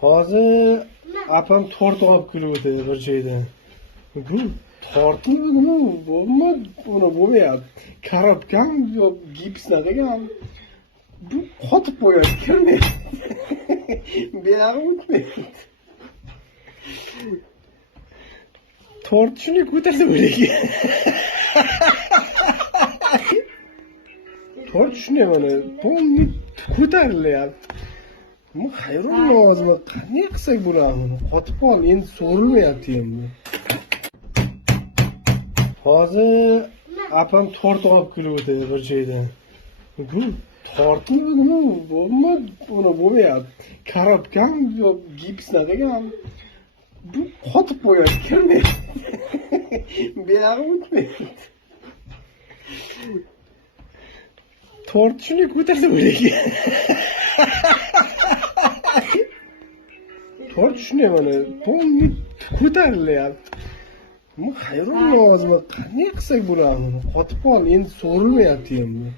Hozir apam tort olib keluvdi bir joydan. Bu tortni bo'lmadi, uni bo'lmayapti. Korobkam yo'q, gipsnaqa ekan. Bu qotib qo'yadi, kirmaydi. Buyog'i o'tmaydi. Tort shuni ko'tarsa bo'ladi. Tort shuni mana polni ko'tarilyapti. Bu hayron nozmi, qanday qilsak bo'ladi buni? Qotib qol, endi so'rilmayapti endi. Hozir apam tort olib keluvdi bir joydan. Bu tortni bo'lmadi, uni bo'lmayapti. Korobkam yo'q, gipsnaqa ekan. Bu qotib qo'yadi, kirmaydi. Buyog'i o'tmaydi. Tort shuni ko'tarsa bo'ladi. Tort shuni mana polni ko'tarilyapti. Bu hayron nozmi, qanday qilsak bo'ladi buni? Qotib qol, endi so'rilmayapti endi.